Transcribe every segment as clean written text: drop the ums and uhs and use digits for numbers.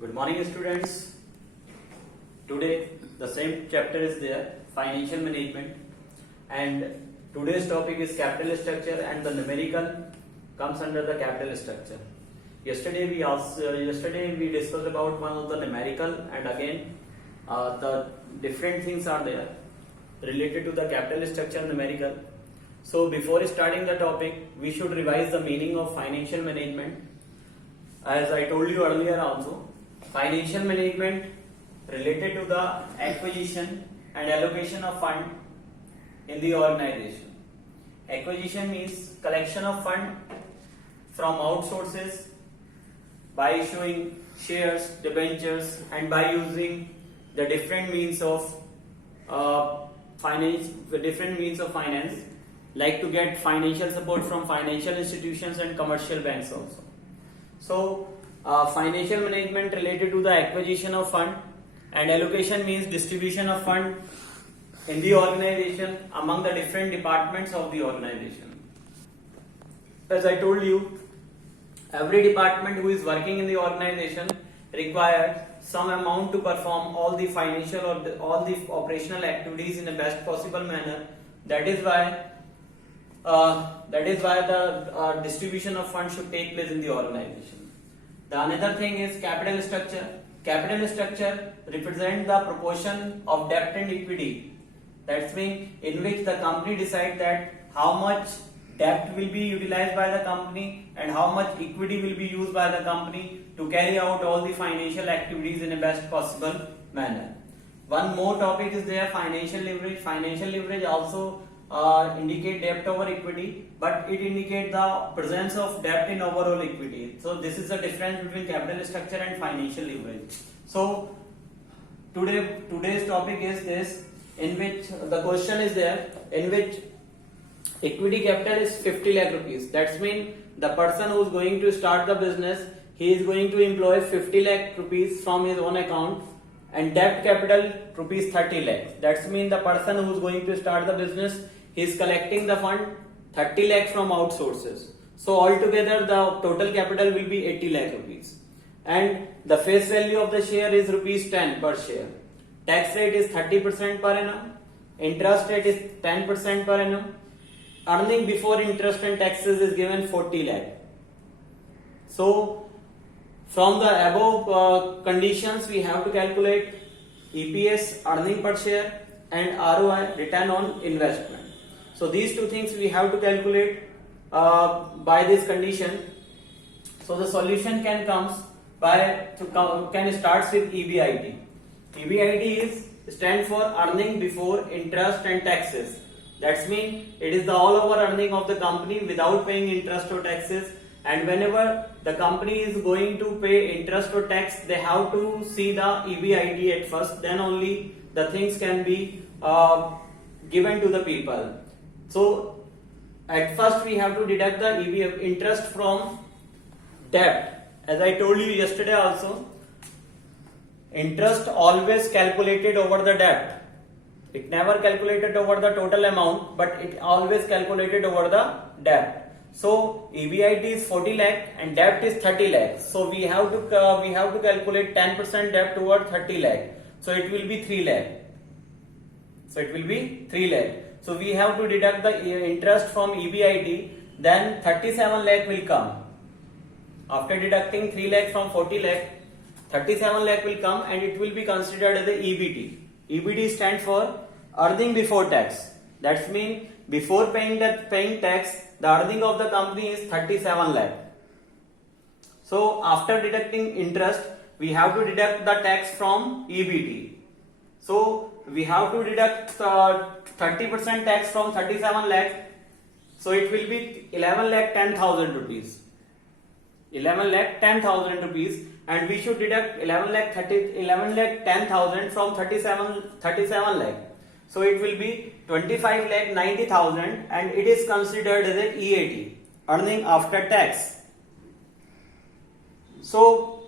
Good morning, students. Today the same chapter is there, financial management, and today's topic is capital structure, and the numerical comes under the capital structure. Yesterday we discussed about one of the numerical, and again the different things are there related to the capital structure numerical. So before starting the topic, we should revise the meaning of financial management. As I told you earlier also, financial management related to the acquisition and allocation of fund in the organization. Acquisition means collection of fund from outsources by issuing shares, debentures, and by using the different means of finance, like to get financial support from financial institutions and commercial banks also. So financial management related to the acquisition of fund, and allocation means distribution of fund in the organization among the different departments of the organization. As I told you, every department who is working in the organization requires some amount to perform all the financial or all the operational activities in the best possible manner. That is why the distribution of funds should take place in the organization. The another thing is capital structure. Capital structure represents the proportion of debt and equity. That means in which the company decides that how much debt will be utilized by the company and how much equity will be used by the company to carry out all the financial activities in a best possible manner. One more topic is there, financial leverage. Financial leverage also indicate debt over equity, but it indicates the presence of debt in overall equity. So this is the difference between capital structure and financial leverage. So today's topic is this, in which the question is there, in which equity capital is 50 lakh rupees. That means the person who is going to start the business, he is going to employ 50 lakh rupees from his own account, and debt capital rupees 30 lakhs. That means the person who is going to start the business, he is collecting the fund 30 lakh from outsources. So altogether the total capital will be 80 lakh rupees. And the face value of the share is rupees 10 per share. Tax rate is 30% per annum. Interest rate is 10% per annum. Earning before interest and taxes is given 40 lakh. So from the above conditions, we have to calculate EPS, earning per share, and ROI, return on investment. So these two things we have to calculate by this condition. So the solution can starts with EBIT. EBIT stands for earning before interest and taxes. That means it is the all over earning of the company without paying interest or taxes. And whenever the company is going to pay interest or tax, they have to see the EBIT at first. Then only the things can be given to the people. So at first we have to deduct the interest from debt. As I told you yesterday also, interest always calculated over the debt. It never calculated over the total amount, but it always calculated over the debt. So EBIT is 40 lakh and debt is 30 lakh. So we have to calculate 10% debt toward 30 lakh. So it will be 3 lakh. So we have to deduct the interest from EBIT. Then 37 lakh will come. After deducting 3 lakh from 40 lakh, 37 lakh will come, and it will be considered as the EBT. EBT stands for earning before tax. That means before paying tax, the earning of the company is 37 lakh. So after deducting interest, we have to deduct the tax from EBT. So we have to deduct 30% tax from 37 lakh. So it will be 11 lakh 10,000 rupees. 11 lakh 10,000 rupees, and we should deduct 11 lakh 10,000 from 37 lakh. So it will be 25 lakh 90,000, and it is considered as a EAT, earning after tax. So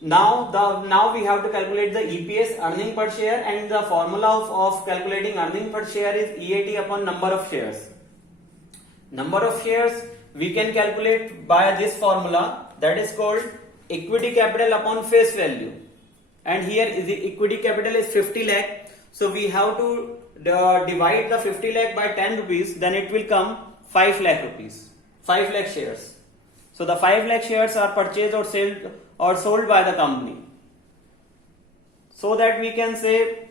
now we have to calculate the EPS, earning per share, and the formula of calculating earning per share is EAT upon number of shares. Number of shares we can calculate by this formula, that is called equity capital upon face value, and here is the equity capital is 50 lakh. So we have to divide the 50 lakh by 10 rupees, then it will come 5 lakh rupees, 5 lakh shares. So the 5 lakh shares are purchased or sold by the company. So that we can say,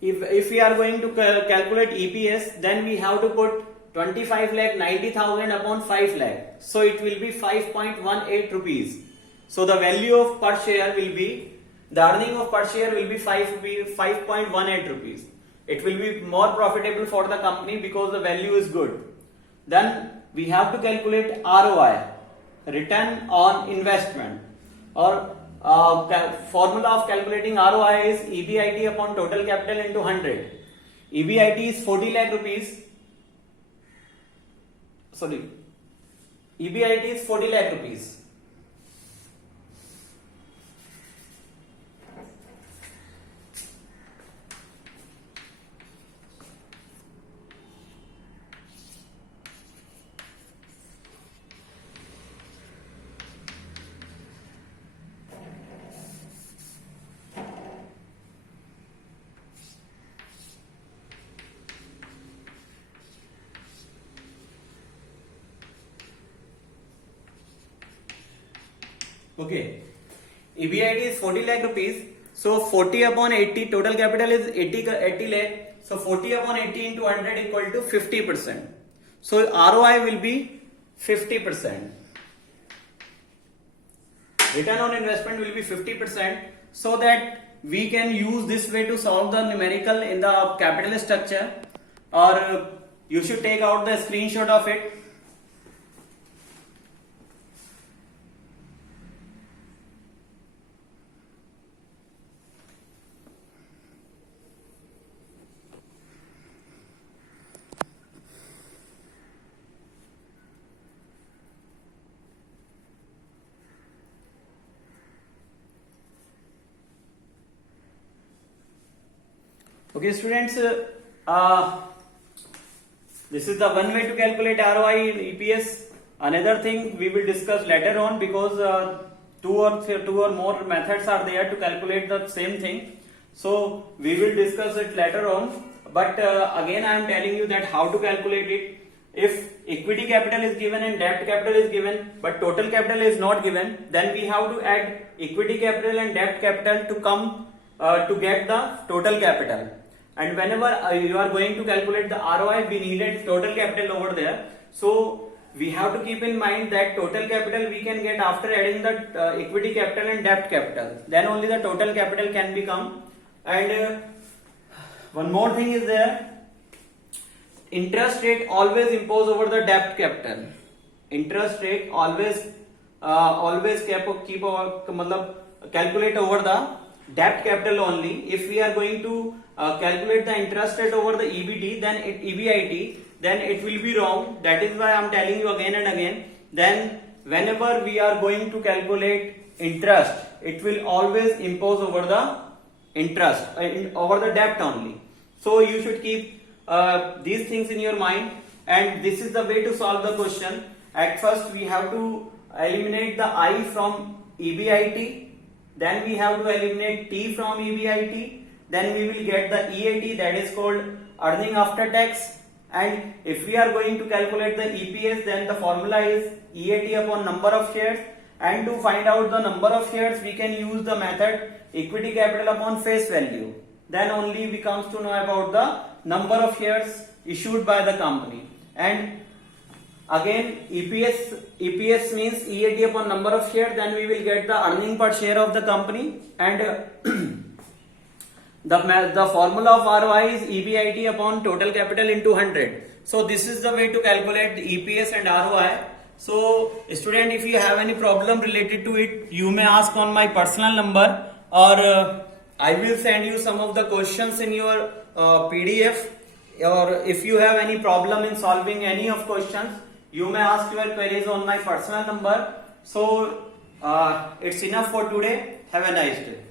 if we are going to calculate EPS, then we have to put 25 lakh 90,000 upon 5 lakh. So it will be 5.18 rupees. So the value of per share will be, the earning of per share will be 5.18 rupees. It will be more profitable for the company because the value is good. Then we have to calculate ROI, return on investment, or formula of calculating ROI is EBIT upon total capital into 100. EBIT is 40 lakh rupees. Sorry, EBIT is 40 lakh rupees. Okay, EBIT is 40 lakh rupees. So 40 upon 80, total capital is 80 lakh. So 40 upon 80 into 100 equal to 50%. So ROI will be 50%. Return on investment will be 50%, so that we can use this way to solve the numerical in the capital structure, or you should take out the screenshot of it. Okay, students, this is the one way to calculate ROI in EPS. Another thing we will discuss later on, because two or more methods are there to calculate the same thing. So we will discuss it later on. But again, I am telling you that how to calculate it. If equity capital is given and debt capital is given, but total capital is not given, then we have to add equity capital and debt capital to come to get the total capital. And whenever you are going to calculate the ROI, we needed total capital over there. So we have to keep in mind that total capital we can get after adding the equity capital and debt capital. Then only the total capital can become. And one more thing is there. Interest rate always impose over the debt capital. Interest rate always calculate over the debt capital only. If we are going to calculate the interest rate over the EBIT, then it will be wrong. That is why I am telling you again and again. Then whenever we are going to calculate interest, it will always impose over the interest over the debt only. So you should keep these things in your mind, and this is the way to solve the question. At first we have to eliminate the I from EBIT, then we have to eliminate T from EBIT, then we will get the EAT, that is called earning after tax. And if we are going to calculate the EPS, then the formula is EAT upon number of shares, and to find out the number of shares we can use the method equity capital upon face value. Then only we comes to know about the number of shares issued by the company. And again, EPS means EAT upon number of shares, then we will get the earning per share of the company. And the formula of ROI is EBIT upon total capital into 100. So this is the way to calculate the EPS and ROI. So student, if you have any problem related to it, you may ask on my personal number, or I will send you some of the questions in your PDF. Or if you have any problem in solving any of questions, you may ask your queries on my personal number. So it's enough for today. Have a nice day.